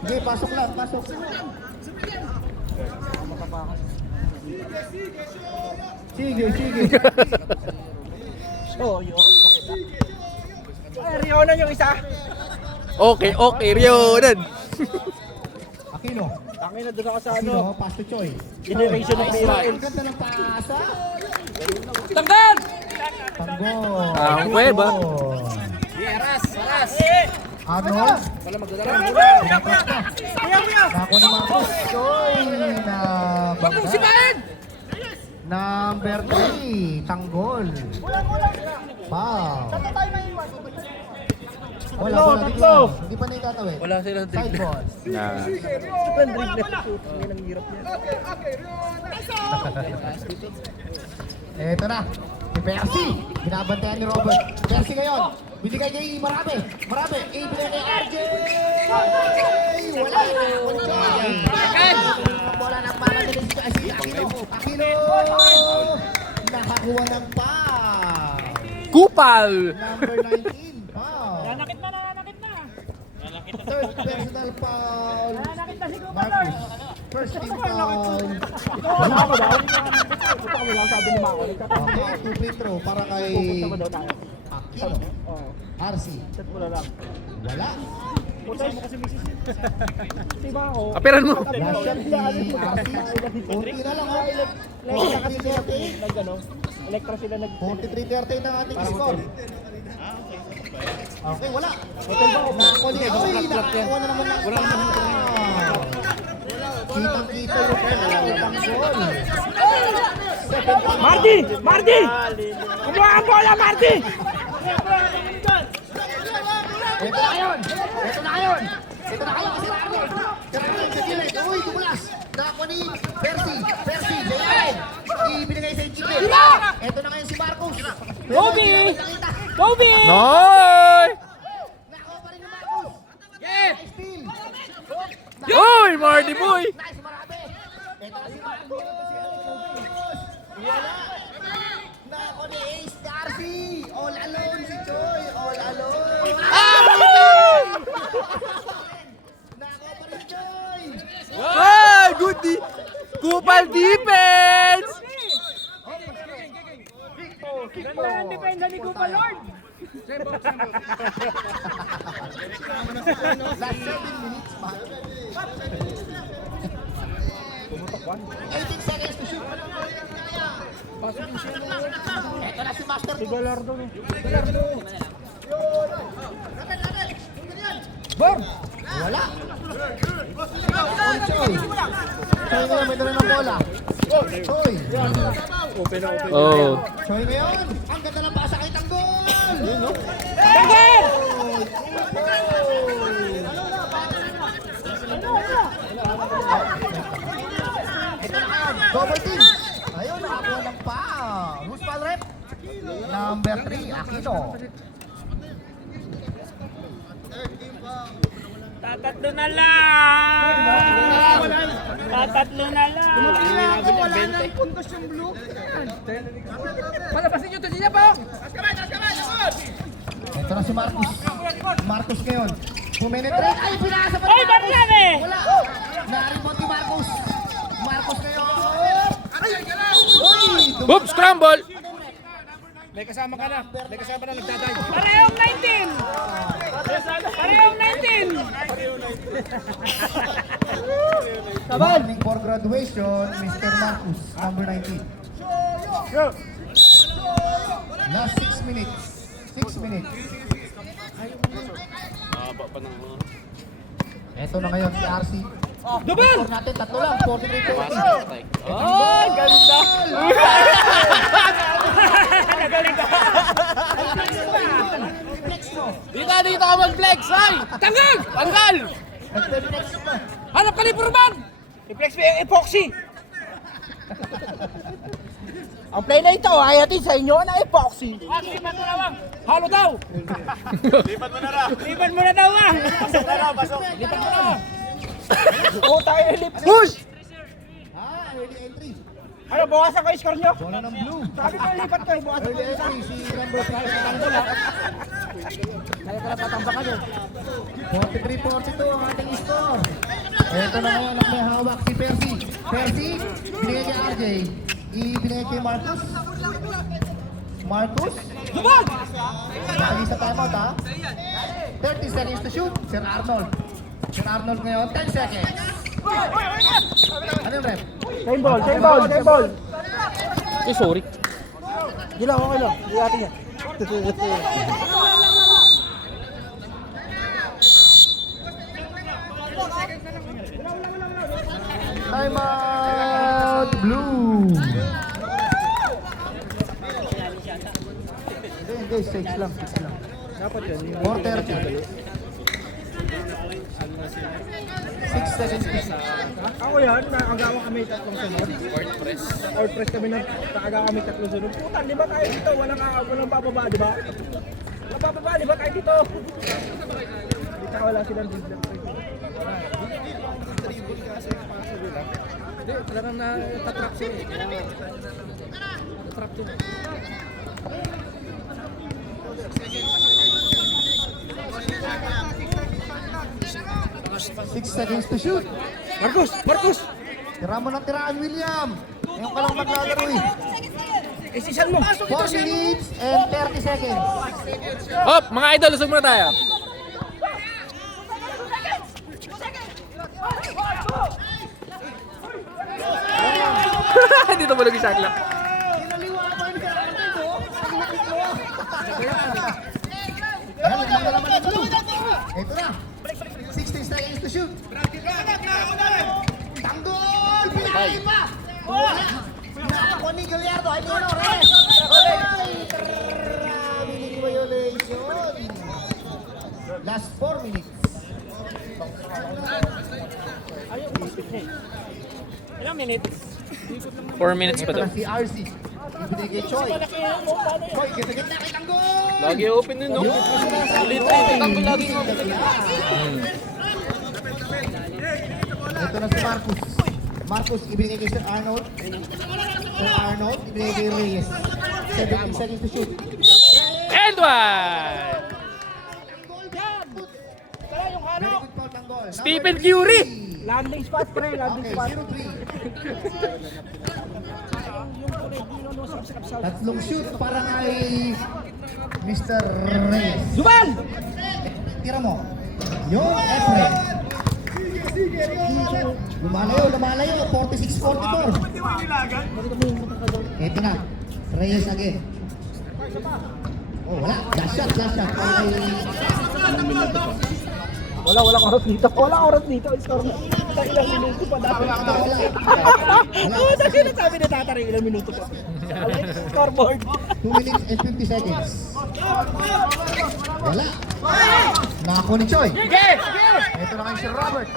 Sige, pasok lang, pasok. Sige, sige. Ay, Rionan yung isa. Okay, Rionan. Aquino. Tangin na doon ako sa Aquino, ano. pass to Choi. Generation of Ang ganda ng pasa. Tanggal! Tanggol. Ah, kuweba. Aras. Arnold. Wala magdadala. Pinatras na. Nako ni Marcos. Choi na bangga. Number 3, Tanggol. Wow. Wala, Tatlo. Hindi pa na itatawid. Wala sila sa Side ball. Eto na. Si Percy. Binabantayan ni Robert. Percy ngayon. Binigay kay Marami. Ibigay kay RJ. Wala na. Bola ng pamatilis si Aquino. Nakakuha ng pa. Kupal! Number 19. Wow. Nanakit na. Third personal foul. Marcus. First team foul. Okay, 2 free throw para kay Aquino. RC. Wala. Aperan mo! Last shot si RC. 40 na lang ha. 43-38. Electra sila 43-38 ang ating score. Okay, wala. Nakuli. Ay, nakakuha na naman ng foul. Kitang-kita yung Tanggol. Marty! Kumuha ang bola, Marty! Ito na ngayon kasi Arnold. Kapag sa gilid. Uy, tumulas. Nakakuha ni Percy. Jayan. Ibinigay sa Ichibin. Ito na ngayon si Marcos. Kobe! Noy! Nakakuha pa rin ni Marcos. Nice steal. Uy, Marty boy! Nice, marami. Ito na si Marcos. Wala. Nakakuha ni Ace Darcy. All alone si Choi. All alone. Nakakuha pa rin Choi. Ah, good Kupal defense! Ganda ng depensa ni Kupa Lord! Last 7 minutes pa. 18 seconds to shoot. Ito na si Master. Galardo. Wala. Choi. Choi ngayon, may dala ng bola. Choi. Oh. Choi ngayon. Ang ganda ng pasa kay Tanggol. Tanggol! Ito na ngayon. Double team. Ayun, nakakuha ng pa. Who's foul rep? Number 3, Aquino. Tatatlo na lang! Wala nang puntos yung blue. Palabasin nyo to siya po! Ito na si Marcus. Marcus ngayon. Pumenetrate. Ay, pinasa pa ni Ay, Marcus. Damian eh! Wala. Na-rebound ni Marcus. Marcus ngayon. Uy! Boom, scramble! May kasama ka na. Nagdaday. Parehong 19! Parehong 19! Demanding for graduation, Mr. Marcus, number 19. Last 6 minutes. 6 minutes. Ito na ngayon si RC. Double! Score natin, tatlo lang, 43-40. Oh, ganda! Dito ka mag-flex, ay! Tanggal! Tanggal! Nagpe-flex pa. Hanap ka ni Purban! I-flex mo yung epoxy. Ang play na ito, ay atin sa inyo na epoxy. Lipat mo na, Wang! Halo daw! Lipat mo na daw, Wang! Lipat mo na! Oo, tayo ilip. Push! Early entry. Ano, bukasan ko yung score nyo? Bola ng blue. Sabi ko lipat ko, bukasan ko Early yung isa. entry, si number 5 ng bola. Kaya ka na tatambakan eh. 43-42 ang ating score. Ito na ngayon ang may hawak si Percy. Percy, binigay kay RJ. Ibinigay kay Marcus. Marcus. Lagi sa timeout ha. 30 seconds to shoot. Sir Arnold. Sir Arnold ngayon, 10 seconds. Ano yung rep? Same ball, same ball, same ball. Eh, sorry. Hindi lang, okay lang. Hindi natin yan. Timeout Blue. Hindi, 6 lang. Dapat yun. 4:30. 6 seconds. Ako yan, nakagawa kami tatlong sunod. Hard press kami na nakagawa kami tatlong sunod. Putan, di ba tayo dito? Walang bababa, di ba? Walang bababa, di ba tayo dito? Di ka wala silang biglang. Hindi, talagang natatrap siya eh. Natatrap siya. 6 seconds to shoot. Marcus! Marcus! Tira mo ng tiraan, William. Ngayon ka lang maglalaro eh. Isisan mo! 4 minutes and 30 seconds. Hop, mga idol, usog muna tayo. Dito mo lagi shot clock. Ito na. 16 seconds to shoot. Tanggol! Pinakali pa! Wala! Nakakuha ni Gallardo. Ay, ano, Reyes! Ay! Mini violation. Last 4 minutes. Ilang minutes? 4 minutes pa Ito daw. na si RC. Ibinigay kay Choi. Choi, ganda-ganda kay Tanggol! Lagi open nun, no? Ulit ito, tanggol lagi open. Ito na si Marcus. Marcus, ibinigay kay Sir Arnold. Sir Arnold, ibinigay kay Reyes. 17 seconds to shoot. And one! Very good foul, Tanggol. Stephen Curry! Landing spot, pre. Landing Okay, spot. 0-3. Tatlong shoot para kay Mr. Reyes. Zuban! Tira mo. Yun, Efren. Lumalayo. 46-44. Ito na. Reyes again. Oh, wala. Last shot. Walang oras dito. Walang oras dito. Score na. Ilang minuto pa dapat. Oo, dahil sinasabi na tatari ilang minuto pa. Scoreboard. 2 minutes and 50 seconds. Wala. Nakakuha ni Choi. Ito na kay Sir Robert.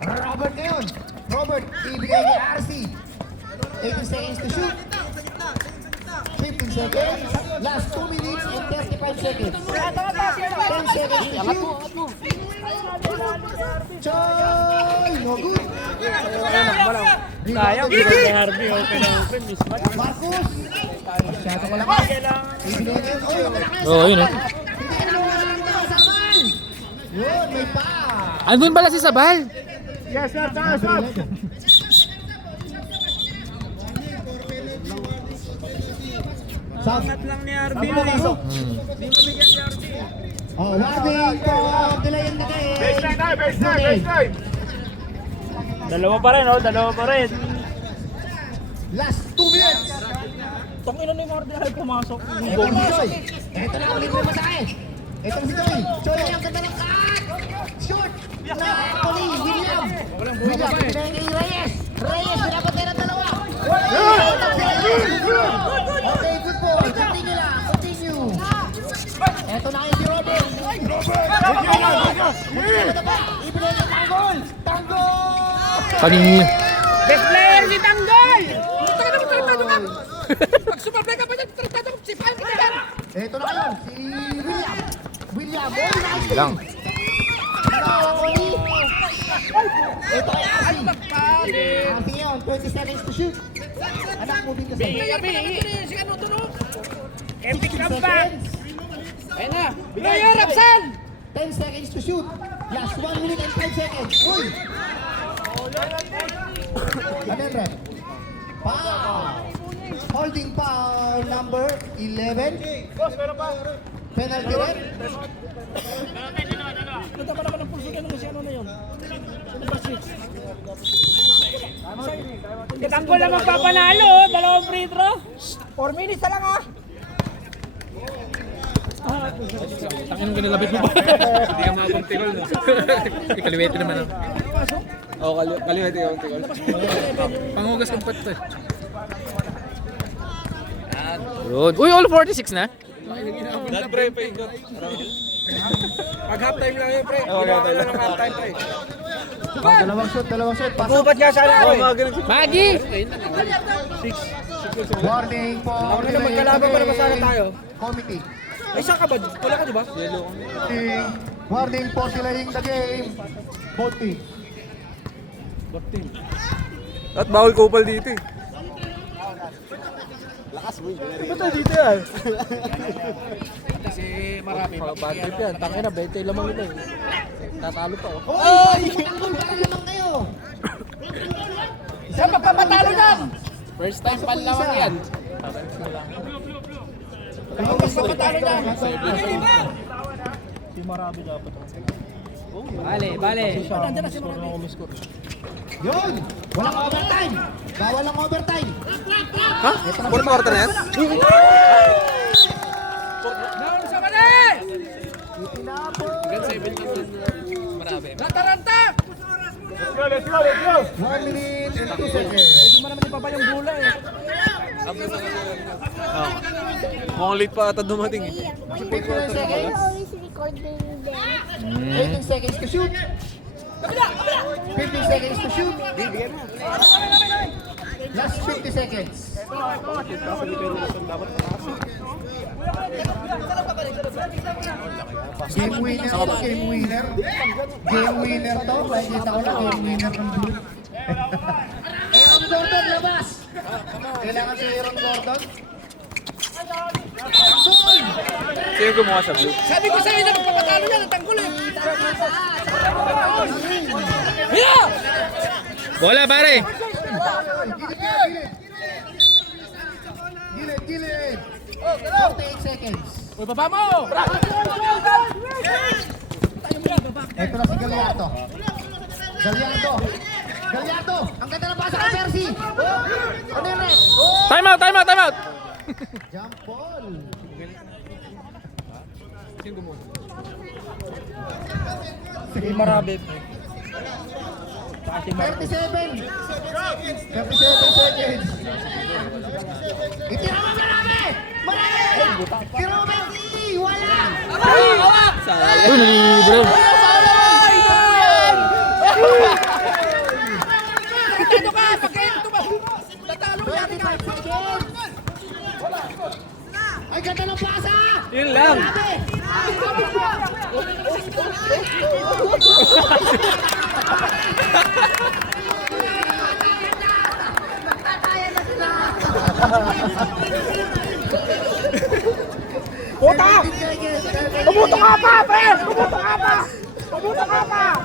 Robert ngayon. Robert, ibigay kay RC. 18 seconds to shoot. 15 seconds. Last 2 minutes and 35 seconds. 10 seconds to shoot. Choi! No good. Sayang, si Harvey open na open. Mismatch. Marcus. Masyado ko lakas. Ibigay ngayon. Oh, yung malakas. Oo, yun eh. Hindi ka naman Sabal. Yun, may pa. Andun pala si Sabal. Yes, sir. Stop. South. Lang ni Harvey. Di mabigyan ni Harvey. Oh, warning for delay in the game. Baseline. Dalawa pa rin. Last 2 minutes. Tangina na yung ordinary pumasok. Ito na si Choi. Ito na ulit mo masakit. Ito na si Choi. Choi ang ganda ng cut. Shoot. Napoli, William. William, pinay kay Reyes. Reyes, pinapatay ng dalawa. Okay, good ball. Continue lang. Continue. Ito na kayo si Robert. Ibigay ng Tanggol. Kanina. Best player si Tanggol! Tayo na mo tratado ka! Pag superplay ka pa dyan, tratado ko si Paul ka dyan! Ito na kayo, si William. William, oh, nice. Lang. Ito kay Asi. Asi ngayon, 20 seconds to shoot. Anak mo dito sa Abi, si ano to no? Epic 16 comeback! seconds. Ayun na. Bigay yan, Rapsan! 10 seconds to shoot. Last 1 minute and 5 seconds. Uy! Ano yan, Rep? Foul! Holding foul number 11. Penalty, Rep. Punta pa naman ang pulso ka naman si ano na yun. Number 6. Katanggol na magpapanalo, dalawang free throw. 4 minutes na lang ah. Tangin nung kinilabit mo ba? Hindi ka makapuntikol no? Kaliwete naman ako. Oo, kaliwete yung tikol. Pangugas kong pat to. Yun. Uy, all 46 na? Not pre, paikot. Pag half time lang yun, pre. Ginawa ka lang ng half time, pre. Dalawang shoot. Pasok. Gubat nga sana ako eh. Magi! Warning po. Ako na magkalaban pa naman sana tayo. Committee. Ay, saan ka ba? Wala ka, di ba? Warning po sila in the game. Both team. At bawal kupal dito eh. Ba't tayo dito yan? Kasi marami. Mga bad trip yan. Tangin na, 20 lamang ito eh. Tatalo pa oh. Ay! Tanggol para naman kayo. Saan magpapatalo yan? First time pa lamang yan. Magpapatalo yan. Si Marabi dapat. Bale. Yun! Walang overtime! Bawal ang overtime! Ha? Puro quarter na yan? Naon sa mali! Hanggang 7 marami. Nataranta! 1 minute and 2 seconds. Hindi mo naman ipapa yung bola eh. Mukhang late pa ata dumating eh. 59 seconds. always recording them. 18 seconds to shoot. 15 seconds to shoot. Last 50 seconds. Game winner to, game winner. Game winner to. Nakikita ko na, game winner ng blue. Aaron Gordon, labas! Kailangan si Aaron Gordon. Soul! Sino gumawa sa blue? Sabi ko sa'yo na magpapatalo yan, ang tanggol eh. Yeah! Bola pare! Gilid! 48 seconds. Uy, baba mo! Ito na si Gallardo. Gallardo! Ang ganda ng pasa kay Percy! Oh! Ano yun, Red? Oh! Time out! Jump ball! Si Marabi. Saka si 37! 37 seconds! Itira mo marami! Marami! Tira mo Percy! Wala! Uy, nalilibre. Ano ka? Pagkain ito ba? Tatalo yan. 25 seconds! Ay, ganda ng pasa! Yun lang. Marami! Puta! 15 seconds! Tumuto ka pa, pre! Tumuto ka pa!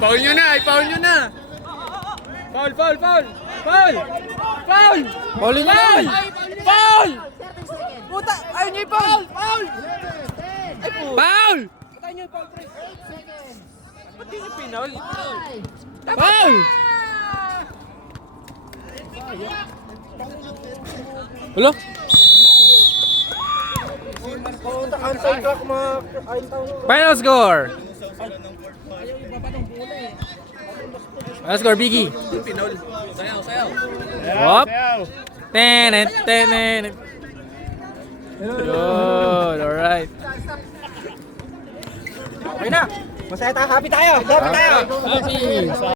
Foul nyo na! Foul! Puta! Ayun niyo yung foul! Foul! Foul! Ayun niyo yung foul, pre. Foul! Hello? Puta, anti-clock mga ayaw. Final score! Final score, Biggie. Hop! Tenet. Good, alright. Okay na. Masaya tayo. Happy tayo. Happy!